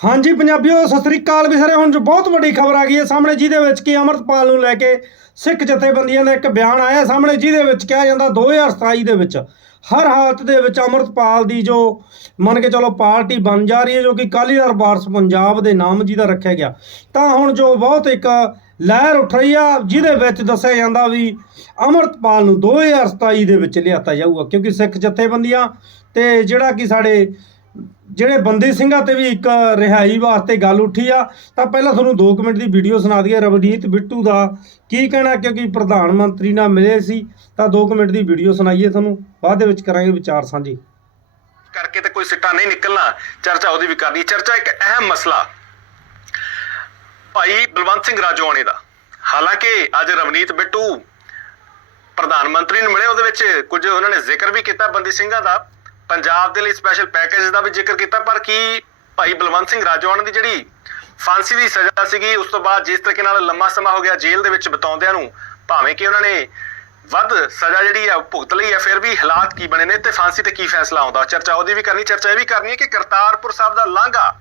ਹਾਂਜੀ ਪੰਜਾਬੀਓ, ਸਤਿ ਸ੍ਰੀ ਅਕਾਲ ਵੀ ਸਾਰੇ। ਹੁਣ ਜੋ ਬਹੁਤ ਵੱਡੀ ਖਬਰ ਆ ਗਈ ਹੈ ਸਾਹਮਣੇ, ਜਿਹਦੇ ਵਿੱਚ ਕਿ ਅਮਰਤਪਾਲ ਨੂੰ ਲੈ ਕੇ ਸਿੱਖ ਜਥੇਬੰਦੀਆਂ ਦਾ ਇੱਕ ਬਿਆਨ ਆਇਆ ਸਾਹਮਣੇ, ਜਿਹਦੇ ਵਿੱਚ ਕਿਹਾ ਜਾਂਦਾ 2027 ਦੇ ਵਿੱਚ ਹਰ ਹਾਲਤ ਦੇ ਵਿੱਚ ਅਮਰਤਪਾਲ ਦੀ ਜੋ ਮੰਨ ਕੇ ਚਲੋ ਪਾਰਟੀ ਬਣ ਜਾ ਰਹੀ ਹੈ, ਜੋ ਕਿ ਕਾਲੀਦਾਰ ਵਾਰਸ ਪੰਜਾਬ ਦੇ ਨਾਮ ਜੀ ਦਾ ਰੱਖਿਆ ਗਿਆ। ਤਾਂ ਹੁਣ ਜੋ ਬਹੁਤ ਇੱਕ ਲਹਿਰ ਉੱਠ ਰਹੀ ਆ, ਜਿਹਦੇ ਵਿੱਚ ਦੱਸਿਆ ਜਾਂਦਾ ਵੀ ਅਮਰਤਪਾਲ ਨੂੰ 2027 ਦੇ ਵਿੱਚ ਲਿਆਤਾ ਜਾਊਗਾ, ਕਿਉਂਕਿ ਸਿੱਖ ਜਥੇਬੰਦੀਆਂ ਤੇ ਜਿਹੜਾ ਕਿ ਸਾਡੇ ਜਿਹੜੇ ਬੰਦੀ ਸਿੰਘਾਂ ਤੇ ਵੀ ਇੱਕ ਰਿਹਾਈ ਵਾਸਤੇ ਗੱਲ ਉੱਠੀ ਆ, ਤਾਂ ਪਹਿਲਾਂ ਤੁਹਾਨੂੰ 2 ਮਿੰਟ ਦੀ ਵੀਡੀਓ ਸੁਣਾ ਦਈਏ। ਰਵਨੀਤ ਬਿੱਟੂ ਦਾ ਕੀ ਕਹਿਣਾ, ਕਿਉਂਕਿ ਪ੍ਰਧਾਨ ਮੰਤਰੀ ਨਾਲ ਮਿਲੇ ਸੀ, ਤਾਂ 2 ਮਿੰਟ ਦੀ ਵੀਡੀਓ ਸੁਣਾਈਏ ਤੁਹਾਨੂੰ। ਬਾਅਦ ਦੇ ਵਿੱਚ ਕਰਾਂਗੇ ਵਿਚਾਰ ਸਾਂਝੇ। ਕਰਕੇ ਤੇ ਕੋਈ ਸਿੱਟਾ ਨਹੀਂ ਨਿਕਲਣਾ। ਚਰਚਾ ਉਹਦੀ ਵੀ ਕਰਨੀ। ਚਰਚਾ ਇੱਕ ਅਹਿਮ ਮਸਲਾ। ਭਾਈ ਬਲਵੰਤ ਸਿੰਘ ਰਾਜੋਆਣੇ ਦਾ। ਹਾਲਾਂਕਿ ਅੱਜ ਰਵਨੀਤ ਬਿੱਟੂ ਪ੍ਰਧਾਨ ਮੰਤਰੀ ਨੂੰ ਮਿਲੇ, ਉਹਦੇ ਵਿੱਚ ਕੁਝ ਉਹਨਾਂ ਨੇ ਜ਼ਿਕਰ ਵੀ ਕੀਤਾ ਬੰਦੀ ਸਿੰਘਾਂ ਦਾ। ਪੰਜਾਬ ਦੇ ਲਈ ਸਪੈਸ਼ਲ ਪੈਕੇਜ ਦਾ ਵੀ ਜ਼ਿਕਰ ਕੀਤਾ, ਪਰ ਕੀ ਭਾਈ ਬਲਵੰਤ ਸਿੰਘ ਰਾਜੋਆਣੇ ਦੀ ਜਿਹੜੀ ਫਾਂਸੀ ਦੀ ਸਜ਼ਾ ਸੀਗੀ, ਉਸ ਤੋਂ ਬਾਅਦ ਜਿਸ ਤਰੀਕੇ ਨਾਲ ਲੰਮਾ ਸਮਾਂ ਹੋ ਗਿਆ ਜੇਲ੍ਹ ਦੇ ਵਿੱਚ ਬਿਤਾਉਂਦਿਆਂ ਨੂੰ, ਭਾਵੇਂ ਕਿ ਉਹਨਾਂ ਨੇ ਵੱਧ ਸਜ਼ਾ ਜਿਹੜੀ ਆ ਭੁਗਤ ਲਈ ਹੈ ਫਿਰ ਵੀ ਹਾਲਾਤ ਕੀ ਬਣੇ ਨੇ ਤੇ ਫਾਂਸੀ ਤੇ ਕੀ ਫੈਸਲਾ ਆਉਂਦਾ? ਚਰਚਾ ਉਹਦੀ ਵੀ ਕਰਨੀ, ਚਰਚਾ ਇਹ ਵੀ ਕਰਨੀ ਹੈ ਕਿ ਕਰਤਾਰਪੁਰ ਸਾਹਿਬ ਦਾ ਲਾਂਘਾ,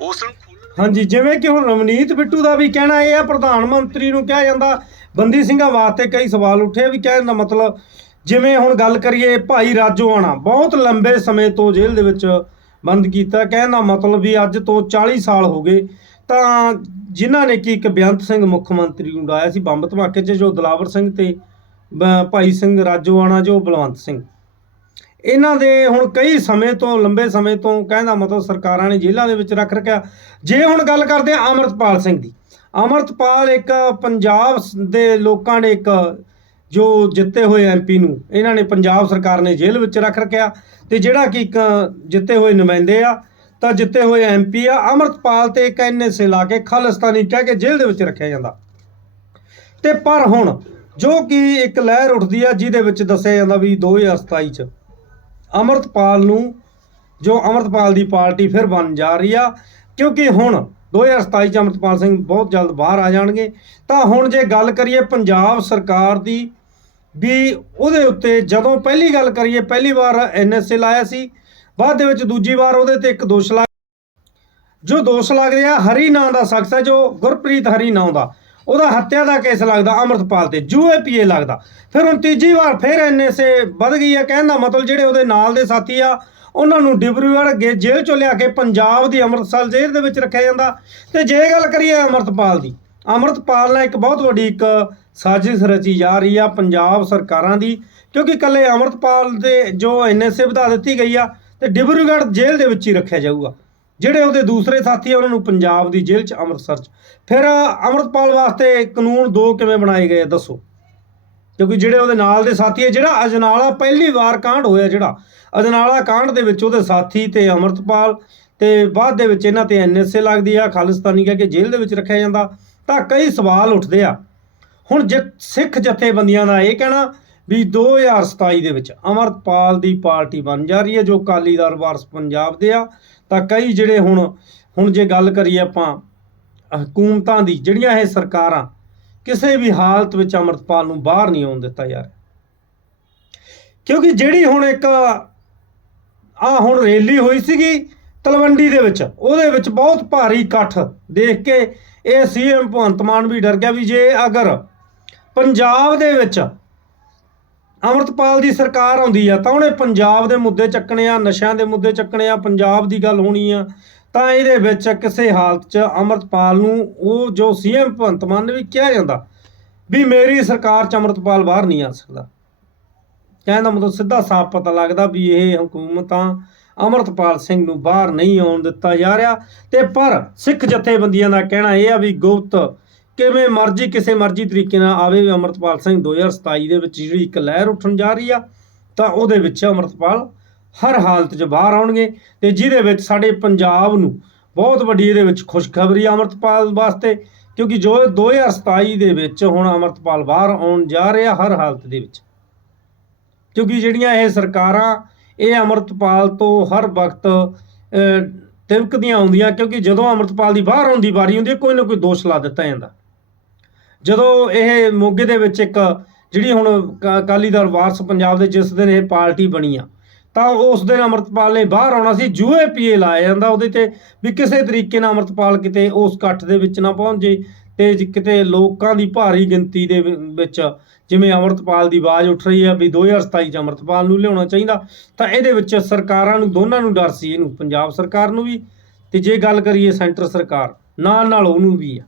ਉਸ ਨੂੰ ਹਾਂਜੀ, ਜਿਵੇਂ ਕਿ ਹੁਣ ਰਵਨੀਤ ਬਿੱਟੂ ਦਾ ਵੀ ਕਹਿਣਾ ਇਹ ਹੈ ਪ੍ਰਧਾਨ ਮੰਤਰੀ ਨੂੰ ਕਿਹਾ ਜਾਂਦਾ, ਬੰਦੀ ਸਿੰਘਾਂ ਵਾਸਤੇ ਕਈ ਸਵਾਲ ਉੱਠੇ ਵੀ ਕਹਿਣ ਦਾ ਮਤਲਬ ਜਿਵੇਂ ਹੁਣ ਗੱਲ ਕਰੀਏ ਭਾਈ ਰਾਜੋਆਣਾ, ਬਹੁਤ ਲੰਬੇ ਸਮੇਂ ਤੋਂ ਜੇਲ੍ਹ ਦੇ ਵਿੱਚ ਬੰਦ ਕੀਤਾ। ਕਹਿਣ ਦਾ ਮਤਲਬ ਵੀ ਅੱਜ ਤੋਂ 40 ਸਾਲ ਹੋ ਗਏ। ਤਾਂ ਜਿਨ੍ਹਾਂ ਨੇ ਕਿ ਇੱਕ ਬੇਅੰਤ ਸਿੰਘ ਮੁੱਖ ਮੰਤਰੀ ਨੂੰ ਡਾਇਆ ਸੀ, ਬੰਬ ਧਮਾਕੇ 'ਚ, ਜੋ ਦਲਾਵਰ ਸਿੰਘ ਤੇ ਬ- ਭਾਈ ਸਿੰਘ ਰਾਜੋਆਣਾ, ਜੋ ਬਲਵੰਤ ਸਿੰਘ। ਇਹਨਾਂ ਦੇ ਹੁਣ ਕਈ ਸਮੇਂ ਤੋਂ, ਲੰਬੇ ਸਮੇਂ ਤੋਂ ਕਹਿੰਦਾ ਮਤਲਬ ਸਰਕਾਰਾਂ ਨੇ ਜੇਲ੍ਹਾਂ ਦੇ ਵਿੱਚ ਰੱਖ ਰੱਖਿਆ। ਜੇ ਹੁਣ ਗੱਲ ਕਰਦੇ ਆ ਅਮਰਤਪਾਲ ਸਿੰਘ ਦੀ, ਅਮਰਤਪਾਲ ਇੱਕ ਪੰਜਾਬ ਦੇ ਲੋਕਾਂ ਨੇ ਇੱਕ ਜੋ ਜਿੱਤੇ ਹੋਏ ਐਮਪੀ ਨੂੰ, ਇਹਨਾਂ ਨੇ ਪੰਜਾਬ ਸਰਕਾਰ ਨੇ ਜੇਲ੍ਹ ਵਿੱਚ ਰੱਖ ਰੱਖਿਆ ਤੇ ਜਿਹੜਾ ਕਿ ਇੱਕ, ਜਿੱਤੇ ਹੋਏ ਨੁਮਾਇੰਦੇ ਆ, ਤਾਂ ਜਿੱਤੇ ਹੋਏ ਐਮਪੀ ਆ, ਅਮਰਤਪਾਲ ਤੇ ਇੱਕ ਐਨਐਸਏ ਲਾ ਕੇ ਖਾਲਿਸਤਾਨੀ ਕਹਿ ਕੇ ਜੇਲ੍ਹ ਦੇ ਵਿੱਚ ਰੱਖਿਆ ਜਾਂਦਾ। ਤੇ ਪਰ ਹੁਣ ਜੋ ਕਿ ਇੱਕ ਲਹਿਰ ਉੱਠਦੀ ਆ, ਜਿਹਦੇ ਵਿੱਚ ਦੱਸਿਆ ਜਾਂਦਾ ਵੀ 2027 ਚ ਅਮਰਤਪਾਲ ਨੂੰ, ਜੋ ਅਮਰਤਪਾਲ ਦੀ ਪਾਰਟੀ ਫਿਰ ਬਣ ਜਾ ਰਹੀ ਆ, ਕਿਉਂਕਿ ਹੁਣ 2027 ਚ ਅਮਰਤਪਾਲ ਸਿੰਘ ਬਹੁਤ ਜਲਦ ਬਾਹਰ ਆ ਜਾਣਗੇ। ਤਾਂ ਹੁਣ ਜੇ ਗੱਲ ਕਰੀਏ ਪੰਜਾਬ ਸਰਕਾਰ ਦੀ ਵੀ ਉਹਦੇ ਉੱਤੇ ਜਦੋਂ ਪਹਿਲੀ ਗੱਲ ਕਰੀਏ, ਪਹਿਲੀ ਵਾਰ ਐਨਐਸਏ ਲਾਇਆ ਸੀ, ਬਾਅਦ ਦੇ ਵਿੱਚ ਦੂਜੀ ਵਾਰ ਉਹਦੇ ਤੇ ਇੱਕ ਦੋਸ਼ ਲਾ ਜੋ ਦੋਸ਼ ਲੱਗ ਰਿਹਾ, ਹਰੀ ਨਾਂ ਦਾ ਸ਼ਖਸ ਹੈ ਜੋ ਗੁਰਪ੍ਰੀਤ ਹਰੀ ਨਾਂ ਦਾ। ਉਹਦਾ ਹੱਤਿਆ ਦਾ ਕੇਸ ਲੱਗਦਾ ਅਮਰਤਪਾਲ ਤੇ ਯੂਏਪੀਏ ਲੱਗਦਾ। ਫਿਰ ਹੁਣ ਤੀਜੀ ਵਾਰ ਫਿਰ ਐਨਐਸਏ ਵੱਧ ਗਈ ਹੈ, ਕਹਿਣ ਦਾ ਮਤਲਬ ਜਿਹੜੇ ਉਹਦੇ ਨਾਲ ਦੇ ਸਾਥੀ ਆ, ਉਹਨਾਂ ਨੂੰ ਡਿਬਰੂਗੜ੍ਹ ਗੇ ਜੇਲ੍ਹ ਚੋਂ ਲਿਆ ਕੇ ਪੰਜਾਬ ਦੀ ਅੰਮ੍ਰਿਤਸਰ ਜੇਲ੍ਹ ਦੇ ਵਿੱਚ ਰੱਖਿਆ ਜਾਂਦਾ। ਤੇ ਜੇ ਗੱਲ ਕਰੀਏ ਅਮਰਤਪਾਲ ਦੀ, ਅਮਰਤਪਾਲ ਨਾਲ ਇੱਕ ਬਹੁਤ ਵੱਡੀ ਇੱਕ ਸਾਜ਼ਿਸ਼ ਰਚੀ ਜਾ ਰਹੀ ਆ ਪੰਜਾਬ ਸਰਕਾਰਾਂ ਦੀ, ਕਿਉਂਕਿ ਕੱਲੇ ਅਮਰਤਪਾਲ ਦੇ ਜੋ ਐਨਐਸਏ ਵਧਾ ਦਿੱਤੀ ਗਈ ਆ, ਤੇ ਡਿਬਰੂਗੜ੍ਹ ਜੇਲ੍ਹ ਦੇ ਵਿੱਚ ਹੀ ਰੱਖਿਆ ਜਾਊਗਾ। ਜਿਹੜੇ ਉਹਦੇ ਦੂਸਰੇ ਸਾਥੀ ਆ, ਉਹਨਾਂ ਨੂੰ ਪੰਜਾਬ ਦੀ ਜੇਲ੍ਹ 'ਚ ਅੰਮ੍ਰਿਤਸਰ 'ਚ। ਫਿਰ ਅਮਰਤਪਾਲ ਵਾਸਤੇ ਕਾਨੂੰਨ ਦੋ ਕਿਵੇਂ ਬਣਾਏ ਗਏ ਆ, ਦੱਸੋ? ਕਿਉਂਕਿ ਜਿਹੜੇ ਉਹਦੇ ਨਾਲ ਦੇ ਸਾਥੀ ਹੈ ਜਿਹੜਾ ਅਜਨਾਲਾ ਪਹਿਲੀ ਵਾਰ ਕਾਂਡ ਹੋਇਆ ਜਿਹੜਾ, ਅਜਨਾਲਾ ਕਾਂਡ ਦੇ ਵਿੱਚ ਉਹਦੇ ਸਾਥੀ ਤੇ ਅਮਰਤਪਾਲ ਤੇ ਬਾਅਦ ਦੇ ਵਿੱਚ ਇਹਨਾਂ ਤੇ ਐਨਐਸਏ ਲੱਗਦੀ ਆ, ਖਾਲਿਸਤਾਨੀ ਕਹਿ ਕੇ ਜੇਲ੍ਹ ਦੇ ਵਿੱਚ ਰੱਖਿਆ ਜਾਂਦਾ। ਤਾਂ ਕਈ ਸਵਾਲ ਉੱਠਦੇ ਆ। ਹੁਣ ਜੇ ਸਿੱਖ ਜਥੇਬੰਦੀਆਂ ਦਾ ਇਹ ਕਹਿਣਾ ਵੀ 2027 ਦੇ ਵਿੱਚ ਅਮਰਪਾਲ ਦੀ ਪਾਰਟੀ ਬਣ ਜਾ ਰਹੀ ਹੈ, ਜੋ ਕਾਲੀਦਾਰ ਵਾਰਸ ਪੰਜਾਬ ਦੇ ਆ, ਤਾਂ ਕਈ ਜਿਹੜੇ ਹੁਣ ਹੁਣ ਜੇ ਗੱਲ ਕਰੀਏ ਆਪਾਂ, ਹਕੂਮਤਾਂ ਦੀ, ਜਿਹੜੀਆਂ ਇਹ ਸਰਕਾਰਾਂ ਕਿਸੇ ਵੀ ਹਾਲਤ ਵਿੱਚ ਅਮਰਪਾਲ ਨੂੰ ਬਾਹਰ ਨਹੀਂ ਆਉਣ ਦਿੱਤਾ ਯਾਰ ਕਿਉਂਕਿ ਜਿਹੜੀ ਹੁਣ ਇੱਕ ਆ ਹੁਣ ਰੈਲੀ ਹੋਈ ਸੀਗੀ ਤਲਵੰਡੀ ਦੇ ਵਿੱਚ, ਉਹਦੇ ਵਿੱਚ ਬਹੁਤ ਭਾਰੀ ਇਕੱਠ ਦੇਖ ਕੇ ਇਹ ਸੀਐਮ ਭਗਵੰਤ ਮਾਨ ਵੀ ਡਰ ਗਿਆ ਵੀ ਜੇ ਅਗਰ ਪੰਜਾਬ ਦੇ ਵਿੱਚ ਅਮਰਤਪਾਲ ਦੀ ਸਰਕਾਰ ਆਉਂਦੀ ਆ, ਤਾਂ ਉਹਨੇ ਪੰਜਾਬ ਦੇ ਮੁੱਦੇ ਚੱਕਣੇ ਆ, ਨਸ਼ਿਆਂ ਦੇ ਮੁੱਦੇ ਚੱਕਣੇ ਆ, ਪੰਜਾਬ ਦੀ ਗੱਲ ਹੋਣੀ ਆ, ਤਾਂ ਇਹਦੇ ਵਿੱਚ ਕਿਸੇ ਹਾਲਤ 'ਚ ਅਮਰਤਪਾਲ ਨੂੰ ਉਹ ਜੋ ਸੀਐਮ ਭਗਵੰਤ ਮਾਨ ਨੇ ਵੀ ਕਿਹਾ ਜਾਂਦਾ ਵੀ ਮੇਰੀ ਸਰਕਾਰ 'ਚ ਅਮਰਤਪਾਲ ਬਾਹਰ ਨਹੀਂ ਆ ਸਕਦਾ। ਕਹਿਣ ਦਾ ਮਤਲਬ ਸਿੱਧਾ ਸਾਫ਼ ਪਤਾ ਲੱਗਦਾ ਵੀ ਇਹ ਹਕੂਮਤਾਂ ਅਮਰਤਪਾਲ ਸਿੰਘ ਨੂੰ ਬਾਹਰ ਨਹੀਂ ਆਉਣ ਦਿੱਤਾ ਜਾ ਰਿਹਾ। ਤੇ ਪਰ ਸਿੱਖ ਜਥੇਬੰਦੀਆਂ ਦਾ ਕਹਿਣਾ ਇਹ ਆ ਵੀ ਗੁਪਤ ਕਿਵੇਂ ਮਰਜ਼ੀ ਕਿਸੇ ਮਰਜ਼ੀ ਤਰੀਕੇ ਨਾਲ ਆਵੇ ਵੀ ਅਮਰਤਪਾਲ ਸਿੰਘ 2027 ਦੇ ਵਿੱਚ ਜਿਹੜੀ ਇੱਕ ਲਹਿਰ ਉੱਠਣ ਜਾ ਰਹੀ ਆ ਤਾਂ ਉਹਦੇ ਵਿੱਚ ਅਮਰਤਪਾਲ ਹਰ ਹਾਲਤ 'ਚ ਬਾਹਰ ਆਉਣਗੇ ਤੇ ਜਿਹਦੇ ਵਿੱਚ ਸਾਡੇ ਪੰਜਾਬ ਨੂੰ ਬਹੁਤ ਵੱਡੀ ਇਹਦੇ ਵਿੱਚ ਖੁਸ਼ਖਬਰੀ ਆ ਅਮਰਤਪਾਲ ਵਾਸਤੇ ਕਿਉਂਕਿ ਜੋ 2027 ਦੇ ਵਿੱਚ ਹੁਣ ਅਮਰਤਪਾਲ ਬਾਹਰ ਆਉਣ ਜਾ ਰਿਹਾ ਹਰ ਹਾਲਤ ਦੇ ਵਿੱਚ। ਕਿਉਂਕਿ ਜਿਹੜੀਆਂ ਇਹ ਸਰਕਾਰਾਂ ਇਹ ਅਮਰਤਪਾਲ ਤੋਂ ਹਰ ਵਕਤ ਅਹ, ਆਉਂਦੀਆਂ ਕਿਉਂਕਿ ਜਦੋਂ ਅਮਰਤਪਾਲ ਦੀ ਬਾਹਰ ਆਉਣ ਦੀ ਵਾਰੀ ਹੁੰਦੀ ਕੋਈ ਨਾ ਕੋਈ ਦੋਸ਼ ਲਾ ਦਿੱਤਾ ਜਾਂਦਾ। ਜਦੋਂ ਇਹ ਮੋਗੇ ਦੇ ਵਿੱਚ ਇੱਕ ਜਿਹੜੀ ਹੁਣ ਅਕਾਲੀ ਦਲ ਵਾਰਸ ਪੰਜਾਬ ਦੇ ਜਿਸ ਦਿਨ ਇਹ ਪਾਰਟੀ ਬਣੀ ਆ, ਤਾਂ ਉਸ ਦਿਨ ਅਮਰਤਪਾਲ ਨੇ ਬਾਹਰ ਆਉਣਾ ਸੀ, ਜੂਏ ਪੀਏ ਲਾਇਆ ਜਾਂਦਾ ਉਹਦੇ ਤੇ ਵੀ ਕਿਸੇ ਤਰੀਕੇ ਨਾਲ ਅਮਰਤਪਾਲ ਕਿਤੇ ਉਸ ਇਕੱਠ ਦੇ ਵਿੱਚ ਨਾ ਪਹੁੰਚ ਜੇ ਤੇ ਕਿਤੇ ਲੋਕਾਂ ਦੀ ਭਾਰੀ ਗਿਣਤੀ ਦੇ ਵਿ- ਵਿੱਚ ਜਿਵੇਂ ਅਮਰਤਪਾਲ ਦੀ ਆਵਾਜ਼ ਉੱਠ ਰਹੀ ਹੈ ਵੀ 2027 ਚ ਅਮਰਤਪਾਲ ਨੂੰ ਲਿਆਉਣਾ ਚਾਹੀਦਾ, ਤਾਂ ਇਹਦੇ ਵਿੱਚ ਸਰਕਾਰਾਂ ਨੂੰ, ਦੋਨਾਂ ਨੂੰ ਡਰ ਸੀ ਇਹਨੂੰ, ਪੰਜਾਬ ਸਰਕਾਰ ਨੂੰ ਵੀ, ਤੇ ਜੇ ਗੱਲ ਕਰੀਏ ਸੈਂਟਰ ਸਰਕਾਰ ਨਾਲ ਨਾਲ ਉਹਨੂੰ ਵੀ ਆ।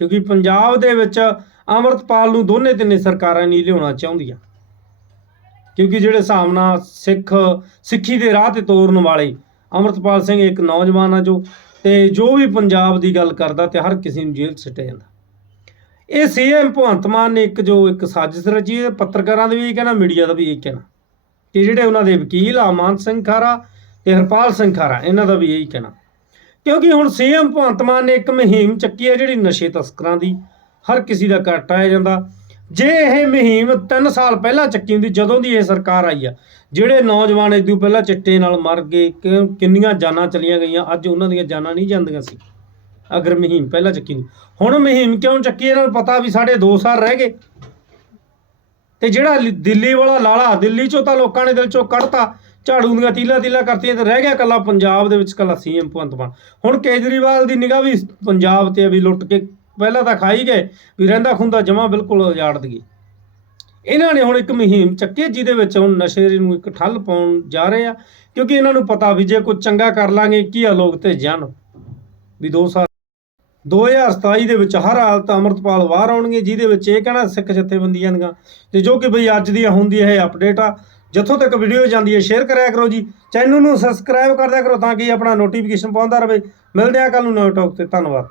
ਕਿਉਂਕਿ ਪੰਜਾਬ ਦੇ ਵਿੱਚ ਅਮਰਤਪਾਲ ਨੂੰ ਦੋਨੇ ਤਿੰਨੇ ਸਰਕਾਰਾਂ ਨਹੀਂ ਲਿਆਉਣਾ ਚਾਹੁੰਦੀਆਂ। ਕਿਉਂਕਿ ਜਿਹੜੇ ਹਿਸਾਬ ਨਾਲ ਸਿੱਖ, ਸਿੱਖੀ ਦੇ ਰਾਹ ਤੇ ਤੋਰਨ ਵਾਲੇ ਅਮਰਤਪਾਲ ਸਿੰਘ ਇੱਕ ਨੌਜਵਾਨ ਆ ਜੋ, ਤੇ ਜੋ ਵੀ ਪੰਜਾਬ ਦੀ ਗੱਲ ਕਰਦਾ ਤੇ ਹਰ ਕਿਸੇ ਨੂੰ ਜੇਲ੍ਹ 'ਚ ਸਿੱਟਿਆ ਜਾਂਦਾ। ਇਹ ਸੀਐਮ ਭਗਵੰਤ ਮਾਨ ਨੇ ਇੱਕ ਜੋ ਇੱਕ ਸਾਜ਼ਿਸ਼ ਰਚੀ ਹੈ, ਪੱਤਰਕਾਰਾਂ ਦੇ ਵੀ ਇਹ ਕਹਿਣਾ, ਮੀਡੀਆ ਦਾ ਵੀ ਇਹ ਕਹਿਣਾ, ਕਿ ਜਿਹੜੇ ਉਹਨਾਂ ਦੇ ਵਕੀਲ ਆ, ਮਾਨ ਸਿੰਘ ਖਾਰਾ ਤੇ ਹਰਪਾਲ ਸਿੰਘ ਖਾਰਾ, ਇਹਨਾਂ ਦਾ ਵੀ ਇਹੀ ਕਹਿਣਾ। ਕਿਉਂਕਿ ਹੁਣ ਸੀਐਮ ਭਗਵੰਤ ਮਾਨ ਨੇ ਇੱਕ ਮੁਹਿੰਮ ਚੱਕੀ ਹੈ ਜਿਹੜੀ ਨਸ਼ੇ ਤਸਕਰਾਂ ਦੀ, ਹਰ ਕਿਸੇ ਦਾ ਕੱਟ ਆਇਆ ਜਾਂਦਾ। ਜੇ ਇਹ ਮੁਹਿੰਮ 3 ਸਾਲ ਪਹਿਲਾਂ ਚੱਕੀ ਹੁੰਦੀ, ਜਦੋਂ ਦੀ ਇਹ ਸਰਕਾਰ ਆਈ ਆ, ਜਿਹੜੇ ਨੌਜਵਾਨ ਇਦੋਂ ਪਹਿਲਾਂ ਚਿੱਟੇ ਨਾਲ ਮਰ ਗਏ ਕਿੰਨੀਆਂ ਜਾਨਾਂ ਚਲੀਆਂ ਗਈਆਂ, ਅੱਜ ਉਹਨਾਂ ਦੀਆਂ ਜਾਨਾਂ ਨਹੀਂ ਜਾਂਦੀਆਂ ਸੀ, ਅਗਰ ਮੁਹਿੰਮ ਪਹਿਲਾਂ ਚੱਕੀ ਨਹੀਂ ਹੁਣ ਮੁਹਿੰਮ ਕਿਉਂ ਚੱਕੀ? ਇਹਨਾਂ ਨੂੰ ਪਤਾ ਵੀ ਸਾਡੇ 2 ਸਾਲ ਰਹਿ ਗਏ। ਤੇ ਜਿਹੜਾ ਦਿੱਲੀ ਵਾਲਾ ਲਾਲਾ, ਦਿੱਲੀ ਚੋਂ ਤਾਂ ਲੋਕਾਂ ਨੇ ਦਿਲ ਚੋਂ ਕੱਢਤਾ। ਝਾੜੂ ਦੀਆਂ ਤੀਲਾ ਤੀਲਾ ਕਰਤੀਆਂ ਤੇ ਰਹਿ ਗਿਆ ਕੱਲਾ ਪੰਜਾਬ ਦੇ ਵਿੱਚ ਕੱਲਾ ਸੀਐਮ ਭਗਵੰਤ ਮਾਨ। ਹੁਣ ਕੇਜਰੀਵਾਲ ਦੀ ਨਿਗਾਹ ਵੀ ਪੰਜਾਬ ਤੇ ਵੀ ਲੁੱਟ ਕੇ ਪਹਿਲਾਂ ਤਾਂ ਖਾਈ ਗਏ, ਵੀ ਰਹਿੰਦਾ ਖੁੰਦਾ ਜਮਾ ਬਿਲਕੁਲ ਉਜਾੜ ਦਈਏ। ਇਹਨਾਂ ਨੇ ਹੁਣ ਇੱਕ ਮੁਹਿੰਮ ਚੱਕੀ ਜਿਹਦੇ ਵਿੱਚ ਹੁਣ ਨਸ਼ੇ ਨੂੰ ਇੱਕ ਠੱਲ ਪਾਉਣ ਜਾ ਰਹੇ ਆ, ਕਿਉਂਕਿ ਇਹਨਾਂ ਨੂੰ ਪਤਾ ਵੀ ਜੇ ਕੁਝ ਚੰਗਾ ਕਰ ਲਾਂਗੇ, ਕੀ ਆ ਲੋਕ ਤੇ ਜਾਣ ਵੀ 2 ਸਾਲ 2027 ਦੇ ਵਿੱਚ ਹਰ ਹਾਲਤ ਅਮਰਤਪਾਲ ਬਾਹਰ ਆਉਣਗੇ, ਜਿਹਦੇ ਵਿੱਚ ਇਹ ਕਹਿਣਾ ਸਿੱਖ ਜਥੇਬੰਦੀਆਂ ਦੀਆਂ, ਤੇ ਜੋ ਕਿ ਬਈ ਅੱਜ ਦੀਆਂ ਹੁੰਦੀ ਹੈ ਅਪਡੇਟ ਆ ਜਿੱਥੋਂ ਤੱਕ ਵੀਡੀਓ ਜਾਂਦੀ ਹੈ ਸ਼ੇਅਰ ਕਰਿਆ ਕਰੋ ਜੀ। ਚੈਨਲ ਨੂੰ ਸਬਸਕ੍ਰਾਈਬ ਕਰਦਿਆ ਕਰੋ ਤਾਂ ਕਿ ਆਪਣਾ ਨੋਟੀਫਿਕੇਸ਼ਨ ਪਾਉਂਦਾ ਰਹੇ। ਮਿਲਦੇ ਆ ਕੱਲ ਨੂੰ ਨਵੇਂ ਟੌਕ ਤੇ। ਧੰਨਵਾਦ।